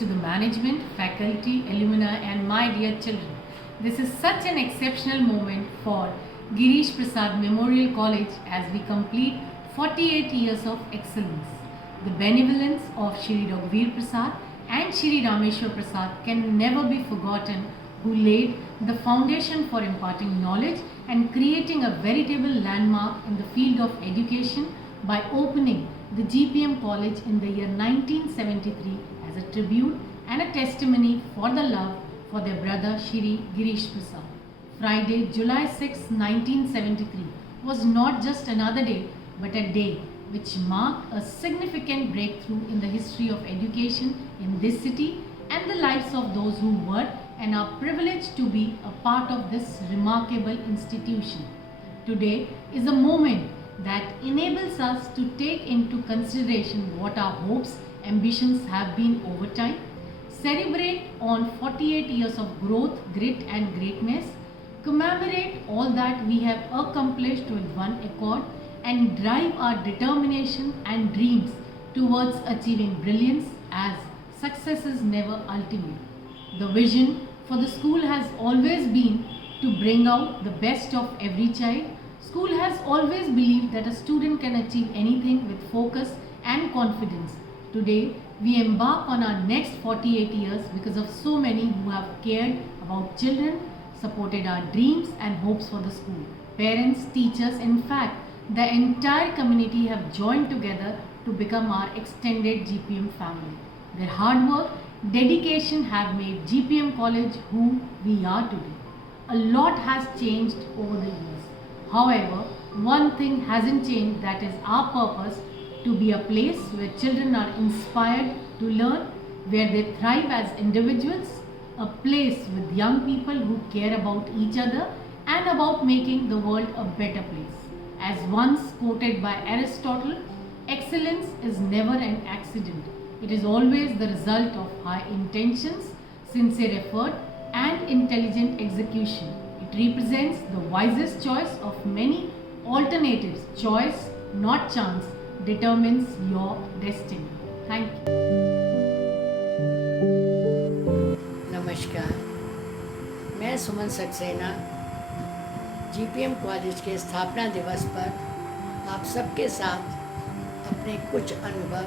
to the management, faculty, alumni and my dear children. This is such an exceptional moment for Girish Prasad Memorial College as we complete 48 years of excellence. The benevolence of Shri Raghuveer Prasad and Shri Rameshwar Prasad can never be forgotten, who laid the foundation for imparting knowledge and creating a veritable landmark in the field of education by opening the GPM College in the year 1973 as a tribute and a testimony for the love for their brother Shri Girish Prasad. Friday, July 6, 1973 was not just another day but a day which marked a significant breakthrough in the history of education in this city and the lives of those who were and are privileged to be a part of this remarkable institution. Today is a moment that enables us to take into consideration what our hopes, ambitions have been over time, celebrate on 48 years of growth, grit and greatness, commemorate all that we have accomplished with one accord, and drive our determination and dreams towards achieving brilliance, as success is never ultimate. The vision for the school has always been to bring out the best of every child. School has always believed that a student can achieve anything with focus and confidence. Today, we embark on our next 48 years because of so many who have cared about children, supported our dreams and hopes for the school. Parents, teachers, in fact, the entire community have joined together to become our extended GPM family. Their hard work, dedication have made GPM College who we are today. A lot has changed over the years. However, one thing hasn't changed, that is our purpose to be a place where children are inspired to learn, where they thrive as individuals, a place with young people who care about each other and about making the world a better place. As once quoted by Aristotle, excellence is never an accident. It is always the result of high intentions, sincere effort and intelligent execution. It represents the wisest choice of many alternatives. Choice, not chance, determines your destiny. Thank you. नमस्कार, मैं सुमन Saxena GPM college के स्थापना दिवस पर आप सबके साथ अपने कुछ अनुभव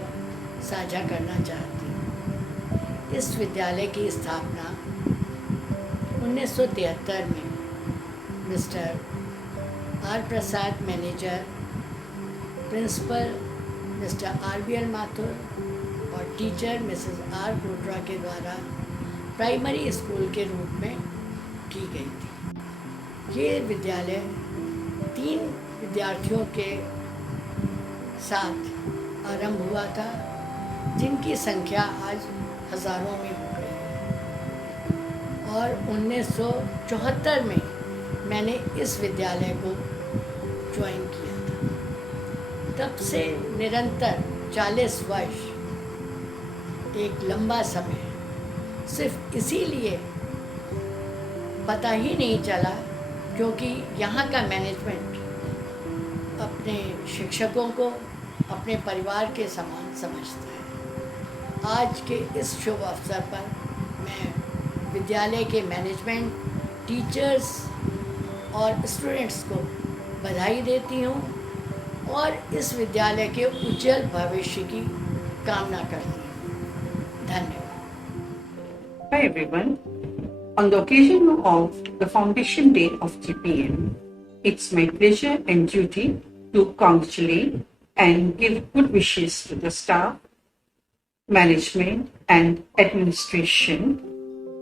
साझा करना चाहती हूँ। इस विद्यालय की स्थापना 1973 में मिस्टर आर प्रसाद मैनेजर, प्रिंसिपल मिस्टर आर.बी.एल. माथुर और टीचर मिसेस आर. कोटरा के द्वारा प्राइमरी स्कूल के रूप में की गई थी। ये विद्यालय 3 विद्यार्थियों के साथ आरंभ हुआ था, जिनकी संख्या आज हज़ारों में हो गई है। और 1974 में मैंने इस विद्यालय को ज्वाइन किया था। तब से निरंतर 40 वर्ष, एक लंबा समय, सिर्फ इसीलिए पता ही नहीं चला क्योंकि यहाँ का मैनेजमेंट अपने शिक्षकों को अपने परिवार के समान समझता है। आज के इस शुभ अवसर पर मैं विद्यालय के मैनेजमेंट, टीचर्स और स्टूडेंट्स को बधाई देती हूँ और इस विद्यालय के उज्जवल भविष्य की कामना करती हूँ। धन्यवाद। Hi everyone. On the occasion of the Foundation Day of GPM, it's my pleasure and duty to congratulate and give good wishes to the staff, management and administration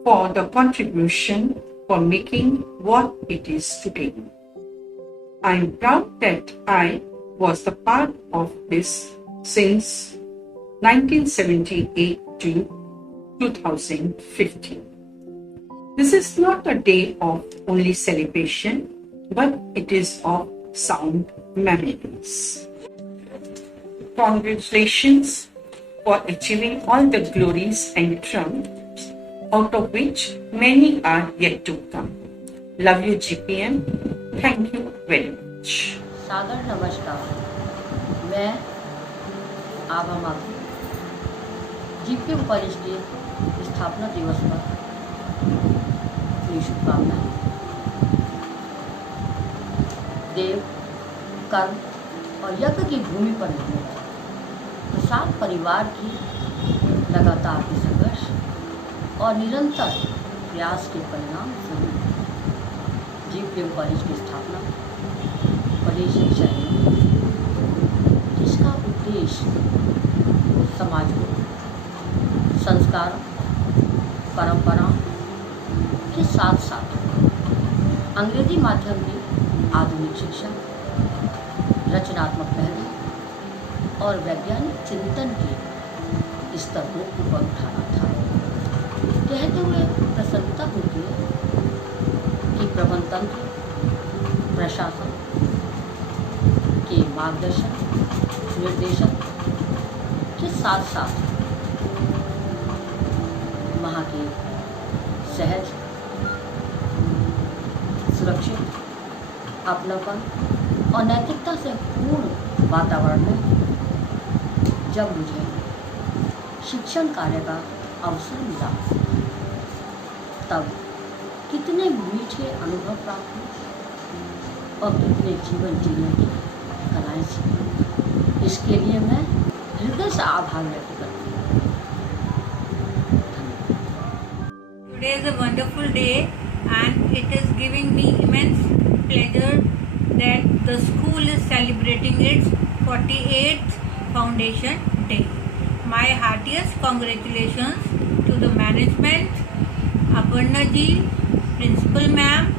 for the contribution for making what it is today. I am proud that I was the part of this since 1978 to 2015. This is not a day of only celebration, but it is of sound memories. Congratulations for achieving all the glories and triumphs, out of which many are yet to come. Love you, GPM. Thank you very much. सादर नमस्कार। मैं आभा Mathur GPM college के स्थापना दिवस पर मेरी शुभकामनाएं। देव, कर्म और यज्ञ की भूमि पर निर्मित प्रसाद परिवार की लगातार संघर्ष और निरंतर प्रयास के परिणाम स्वरूप जीपीएम कॉलेज की स्थापना कॉलेज शिक्षा जिसका उद्देश्य समाज को संस्कार परंपराओं के साथ साथ अंग्रेजी माध्यम की आधुनिक शिक्षा, रचनात्मक पहल और वैज्ञानिक चिंतन के स्तर को ऊपर उठाना था। कहते हुए प्रसन्नता होती है कि प्रबंध तंत्र प्रशासन के मार्गदर्शन निर्देशन के साथ साथ वहाँ के सहज, सुरक्षित, अपनापन और नैतिकता से पूर्ण वातावरण में जब मुझे शिक्षण कार्य का अवसर मिला तब कितने मीठे अनुभव प्राप्त हुए और कितने जीवन जीने की कलाएं सीखी। इसके लिए मैं हृदय से आभार व्यक्त करती हूँ। Today is a wonderful day and it is giving me immense pleasure that the school is celebrating its 48th Foundation Day. My heartiest congratulations to the management, Aparna ji, Principal Ma'am,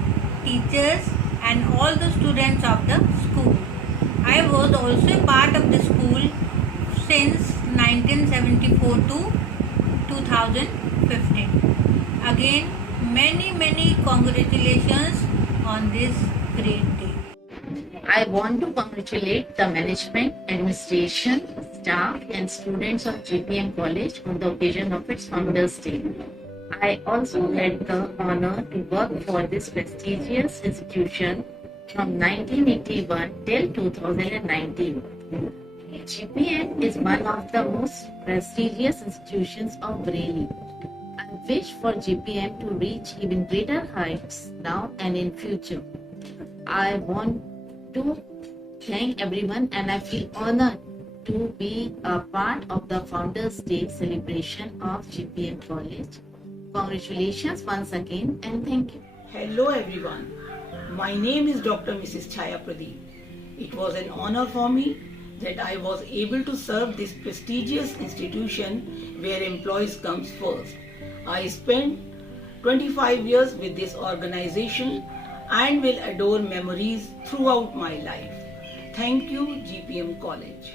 teachers and all the students of the school. I was also part of the school since 1974 to 2015. Again, many congratulations on this great day. I want to congratulate the management, administration, staff and students of GPM College on the occasion of its Founders Day. I also had the honor to work for this prestigious institution from 1981 till 2019. GPM is one of the most prestigious institutions of Bareilly. I wish for GPM to reach even greater heights now and in future. I want to thank everyone and I feel honored to be a part of the Founders Day celebration of GPM College. Congratulations once again and thank you. Hello everyone. My name is Dr. Mrs. Chaya Pradeep. It was an honor for me that I was able to serve this prestigious institution where employees comes first. I spent 25 years with this organization and will adore memories throughout my life. Thank you, GPM College.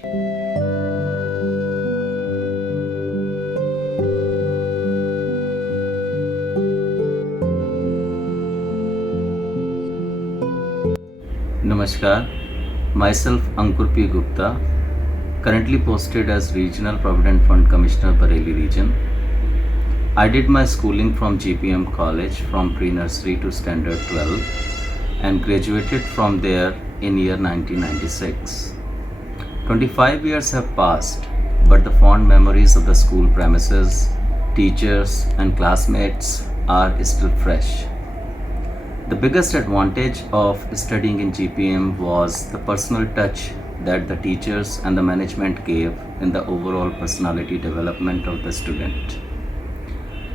Namaskar, myself Ankur P. Gupta, currently posted as Regional Provident Fund Commissioner, Bareilly Region. I did my schooling from GPM College from pre-nursery to standard 12 and graduated from there in year 1996. 25 years have passed, but the fond memories of the school premises, teachers and classmates are still fresh. The biggest advantage of studying in GPM was the personal touch that the teachers and the management gave in the overall personality development of the student.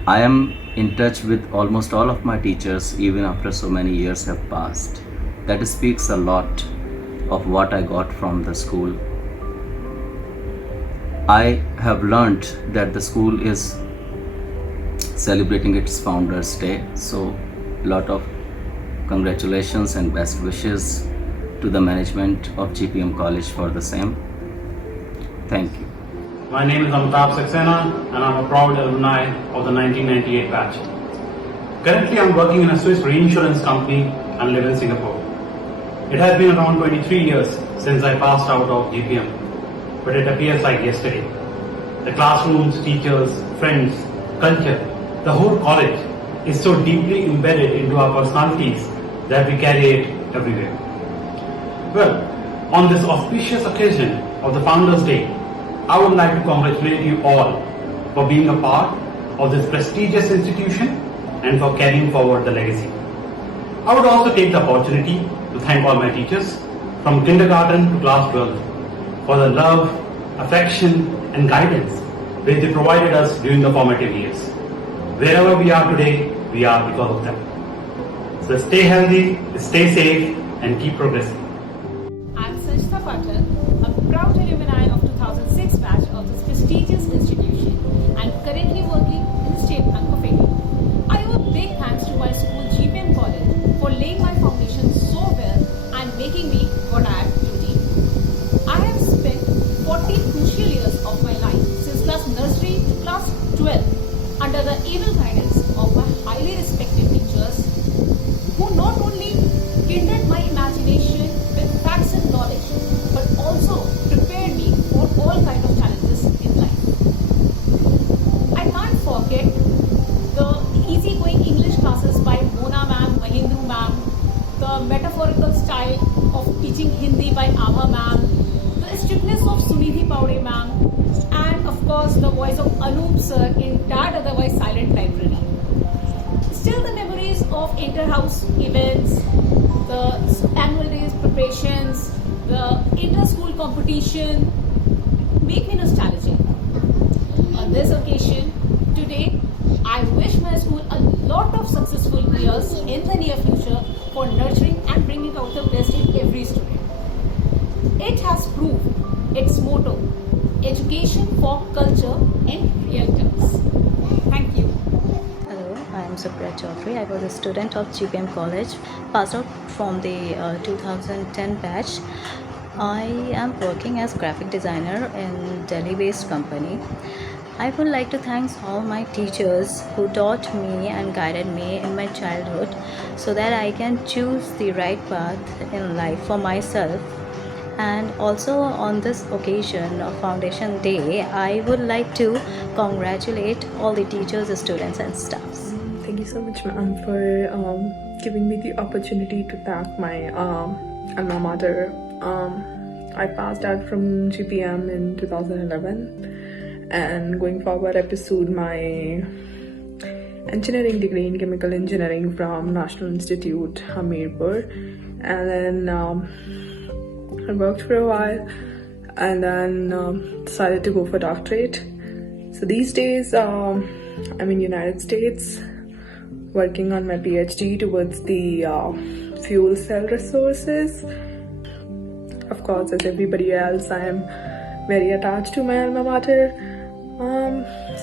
I am in touch with almost all of my teachers even after so many years have passed. That speaks a lot of what I got from the school. I have learned that the school is celebrating its Founders Day, so a lot of congratulations and best wishes to the management of GPM College for the same. Thank you. My name is Amitabh Saxena and I'm a proud alumni of the 1998 batch. Currently I'm working in a Swiss reinsurance company and live in Singapore. It has been around 23 years since I passed out of GPM, but it appears like yesterday. The classrooms, teachers, friends, culture, the whole college is so deeply embedded into our personalities that we carry it everywhere. Well, on this auspicious occasion of the Founders Day, I would like to congratulate you all for being a part of this prestigious institution and for carrying forward the legacy. I would also take the opportunity to thank all my teachers from kindergarten to class 12 for the love, affection and guidance which they provided us during the formative years. Wherever we are today, we are because of them. So stay healthy, stay safe and keep progressing. I'm Sajita Patel, a proud alumni of 2006 batch of this prestigious institution and currently working in the state bank of India. I owe a big thanks to my school GPM College for laying my foundation so well and making me what I am today. I have spent 14 crucial years of my life since class nursery to class 12 under the able guidance of my highly respected teachers who not only kindled my imagination with facts and knowledge but also prepared me for all kinds of challenges in life. I can't forget the easygoing English classes by Mona ma'am, Mahindu ma'am, the metaphorical style of teaching Hindi by Ava ma'am, the strictness of Sunidhi Paude ma'am, and of course the voice of Anup sir in that otherwise silent library. Still the memories of inter-house events, the annual days preparations, the inter-school competition make me nostalgic. On this occasion, today, I wish my school a lot of successful years in the near future for nurturing and bringing out the best in every student. It has proved its motto, education for culture in real terms. Thank you. Hello, I am Supriya Chaudhary. I was a student of GPM College, passed out from the 2010 batch. I am working as graphic designer in Delhi-based company. I would like to thank all my teachers who taught me and guided me in my childhood so that I can choose the right path in life for myself. And also on this occasion of Foundation Day, I would like to congratulate all the teachers, students and staffs. Thank you so much, ma'am, for giving me the opportunity to thank my alma mater. I passed out from GPM in 2011, and going forward I pursued my engineering degree in chemical engineering from National Institute, Hamirpur, and then I worked for a while and then decided to go for doctorate. So these days I'm in United States working on my PhD towards the fuel cell resources. Of course, as everybody else, I am very attached to my alma mater.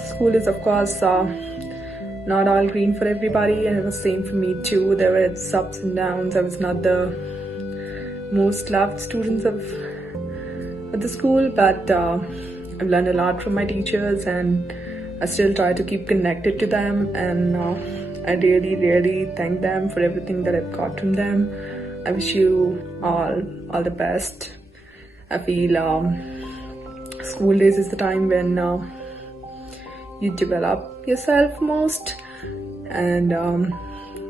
School is of course not all green for everybody, and it was same for me too. There were its ups and downs. I was not the most loved students of the school, but I've learned a lot from my teachers and I still try to keep connected to them, and I really thank them for everything that I've got from them. I wish you all the best. I feel school days is the time when you develop yourself most, and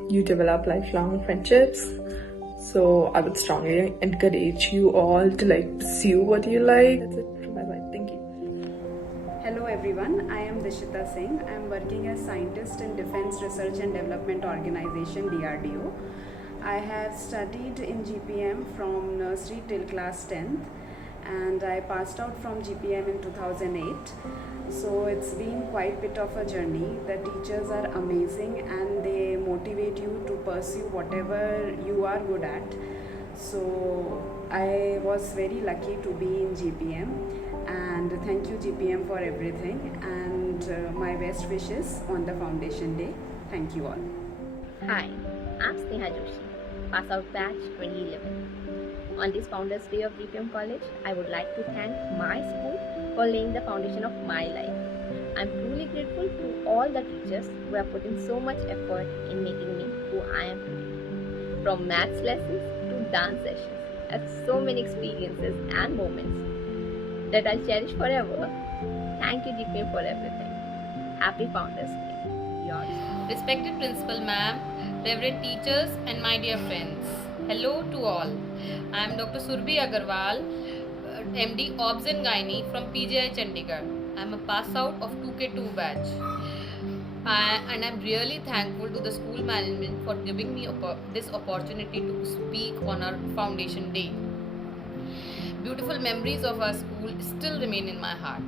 you develop lifelong friendships. So I would strongly encourage you all to pursue what you like. That's it from my side. Thank you. Hello everyone, I am Dishita Singh. I am working as scientist in Defense Research and Development Organization, DRDO. I have studied in GPM from nursery till class 10th, and I passed out from GPM in 2008. So it's been quite a bit of a journey. The teachers are amazing and they motivate you to pursue whatever you are good at. So I was very lucky to be in GPM, and thank you GPM for everything, and my best wishes on the Foundation Day. Thank you all. Hi, I'm Sneha Joshi, pass out batch 2011. On this Founders Day of GPM College, I would like to thank my school for laying the foundation of my life. I'm truly grateful to all the teachers who have put in so much effort in making me who I am today. From maths lessons to dance sessions, I have so many experiences and moments that I'll cherish forever. Thank you GPM for everything. Happy Founders Day. Yours. Respected Principal Ma'am, Reverend teachers and my dear friends. Hello to all. I am Dr. Surbhi Agarwal, MD Obs and Gynae from PGI Chandigarh. I'm a pass out of 2K2 batch. And I'm really thankful to the school management for giving me this opportunity to speak on our foundation day. Beautiful memories of our school still remain in my heart,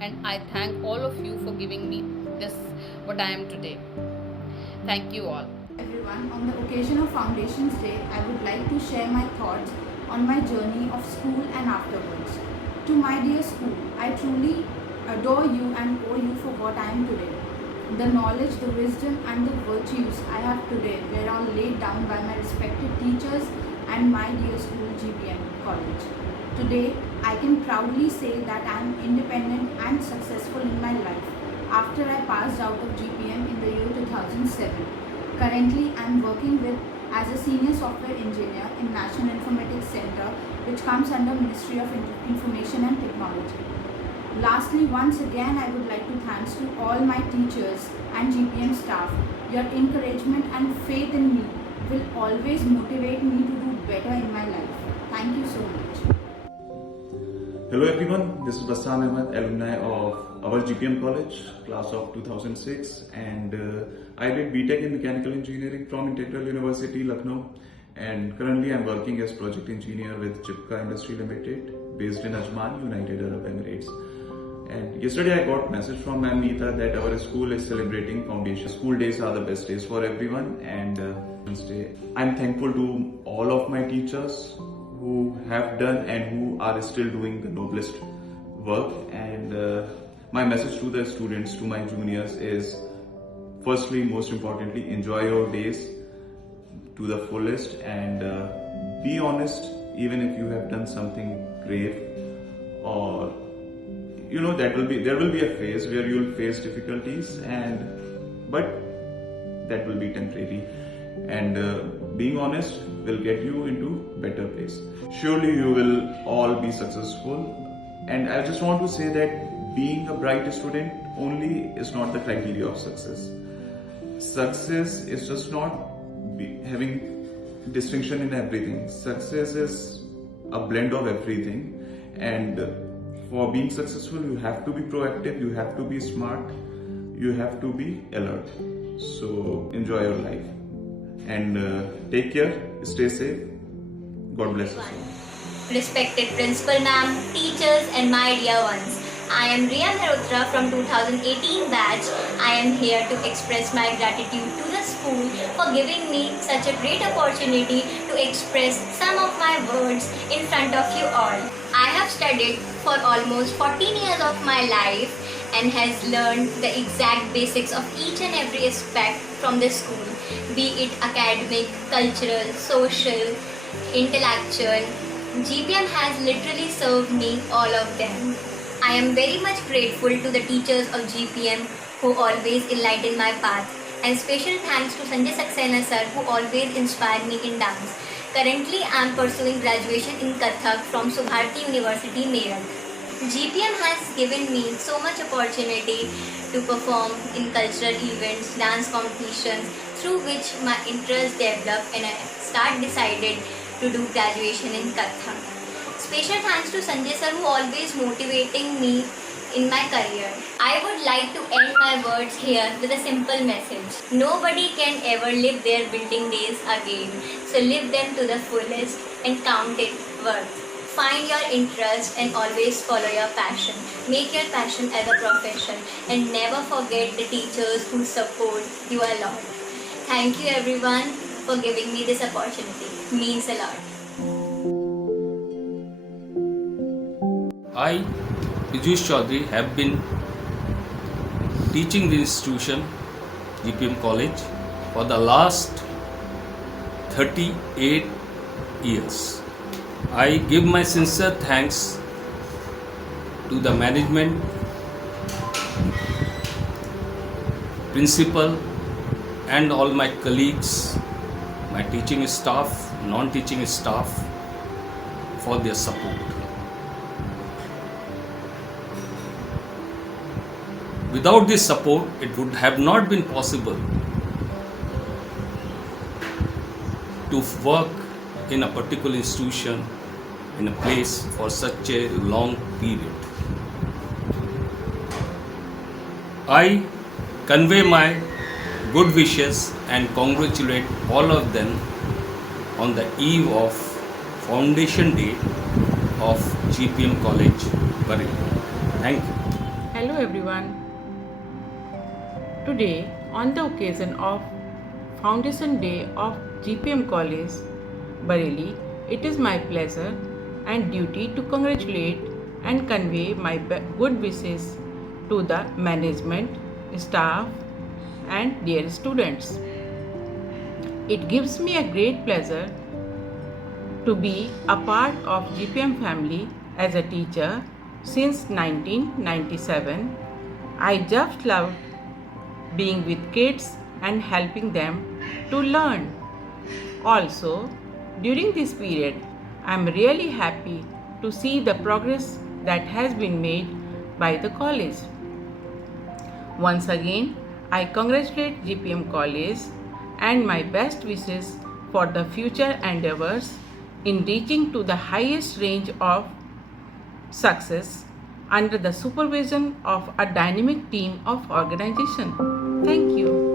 and I thank all of you for giving me this what I am today. Thank you all. Everyone, on the occasion of Foundations Day, I would like to share my thoughts on my journey of school and afterwards. To my dear school, I truly adore you and owe you for what I am today. The knowledge, the wisdom and the virtues I have today were all laid down by my respected teachers and my dear school GPM College. Today, I can proudly say that I am independent and successful in my life after I passed out of GPM in the year 2007. Currently, I am working as a senior software engineer in National Informatics Center, which comes under Ministry of Information and Technology. Lastly, once again, I would like to thank to all my teachers and GPM staff. Your encouragement and faith in me will always motivate me to do better in my life. Thank you so much. Hello everyone, this is Bassan Ahmed, alumni of our GPM college, class of 2006, and I did BTech in Mechanical Engineering from Integral University, Lucknow, and currently I'm working as project engineer with Jipka Industry Limited, based in Ajman, United Arab Emirates. And yesterday I got message from Ma'am Neeta that our school is celebrating foundation. School days are the best days for everyone, and I'm thankful to all of my teachers who have done and who are still doing the noblest work. And my message to the students, to my juniors is, firstly, most importantly, enjoy your days to the fullest, and be honest even if you have done something grave, or there will be a phase where you will face difficulties, but that will be temporary, and being honest will get you into better place. Surely you will all be successful, and I just want to say that being a bright student only is not the criteria of success. Success is just not having distinction in everything. Success is a blend of everything, and for being successful you have to be proactive, you have to be smart, you have to be alert. So enjoy your life and take care, stay safe. God bless you. Respected Principal Ma'am, teachers and my dear ones, I am Riya Mehrotra from 2018 batch. I am here to express my gratitude to the school for giving me such a great opportunity to express some of my words in front of you all. I have studied for almost 14 years of my life and has learned the exact basics of each and every aspect from the school, be it academic, cultural, social, intellectual. GPM has literally served me all of them. I am very much grateful to the teachers of GPM who always enlighten my path, and special thanks to Sanjay Saxena sir who always inspired me in dance. Currently, I am pursuing graduation in Kathak from Subharti University, Meerut. GPM has given me so much opportunity to perform in cultural events, dance competitions, through which my interest developed and I decided to do graduation in Kathak. Special thanks to Sanjay sir who always motivating me in my career. I would like to end my words here with a simple message. Nobody can ever live their building days again, so live them to the fullest and count it worth. Find your interest and always follow your passion. Make your passion as a profession, and never forget the teachers who support you a lot. Thank you everyone for giving me this opportunity. It means a lot. I, Piyush Chaudhary, have been teaching the institution, GPM College, for the last 38 years. I give my sincere thanks to the management, principal, and all my colleagues, my teaching staff, non-teaching staff, for their support. Without this support, it would have not been possible to work in a particular institution, in a place for such a long period. I convey my good wishes and congratulate all of them on the eve of Foundation Day of GPM College, Bareilly. Thank you. Hello everyone. Today, on the occasion of Foundation Day of GPM College, Bareilly, it is my pleasure and duty to congratulate and convey my good wishes to the management, staff and dear students. It gives me a great pleasure to be a part of GPM family as a teacher since 1997. I just love being with kids and helping them to learn. Also, during this period, I am really happy to see the progress that has been made by the college. Once again, I congratulate GPM College and my best wishes for the future endeavors in reaching to the highest range of success under the supervision of a dynamic team of organization. Thank you.